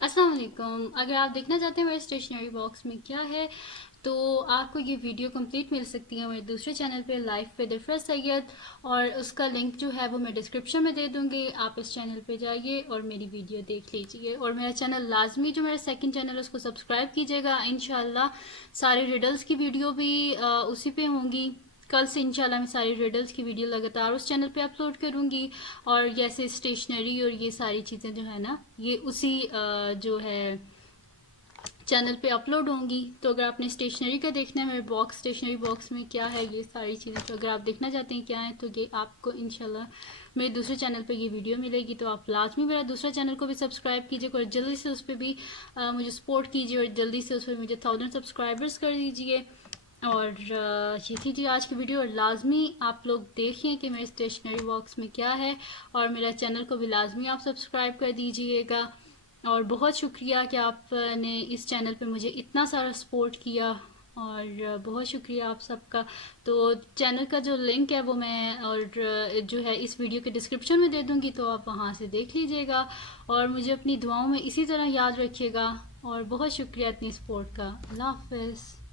अस्सलाम वालेकुम। अगर आप देखना चाहते हैं मेरे स्टेशनरी बॉक्स में क्या है तो आपको ये वीडियो कंप्लीट मिल सकती है मेरे दूसरे चैनल पे लाइफ विद इफ़रात सैयद, और उसका लिंक जो है वो मैं डिस्क्रिप्शन में दे दूँगी। आप इस चैनल पे जाइए और मेरी वीडियो देख लीजिए, और मेरा चैनल लाजमी जो मेरा सेकंड चैनल है उसको सब्सक्राइब कीजिएगा। इंशाल्लाह सारी रिडल्स की वीडियो भी उसी पे होंगी। कल से इंशाल्लाह मैं सारी रिडल्स की वीडियो लगातार उस चैनल पे अपलोड करूँगी, और जैसे स्टेशनरी और ये सारी चीज़ें जो है ना ये उसी जो है चैनल पे अपलोड होंगी। तो अगर आपने स्टेशनरी का देखना है मेरे बॉक्स स्टेशनरी बॉक्स में क्या है ये सारी चीज़ें, तो अगर आप देखना चाहते हैं क्या है तो ये आपको इंशाल्लाह मेरे दूसरे चैनल पे ये वीडियो मिलेगी। तो आप लाजमी मेरा दूसरा चैनल को भी सब्सक्राइब कीजिए और जल्दी से उस पर भी मुझे सपोर्ट कीजिए, और जल्दी से उस पर मुझे 1000 सब्सक्राइबर्स कर दीजिए। और ये थी जी आज की वीडियो, और लाजमी आप लोग देखिए कि मेरे स्टेशनरी बॉक्स में क्या है, और मेरा चैनल को भी लाजमी आप सब्सक्राइब कर दीजिएगा। और बहुत शुक्रिया कि आपने इस चैनल पे मुझे इतना सारा सपोर्ट किया, और बहुत शुक्रिया आप सबका। तो चैनल का जो लिंक है वो मैं और जो है इस वीडियो के डिस्क्रिप्शन में दे दूँगी, तो आप वहाँ से देख लीजिएगा, और मुझे अपनी दुआओं में इसी तरह याद रखिएगा। और बहुत शुक्रिया इतनी सपोर्ट का। अल्लाह हाफ़िज़।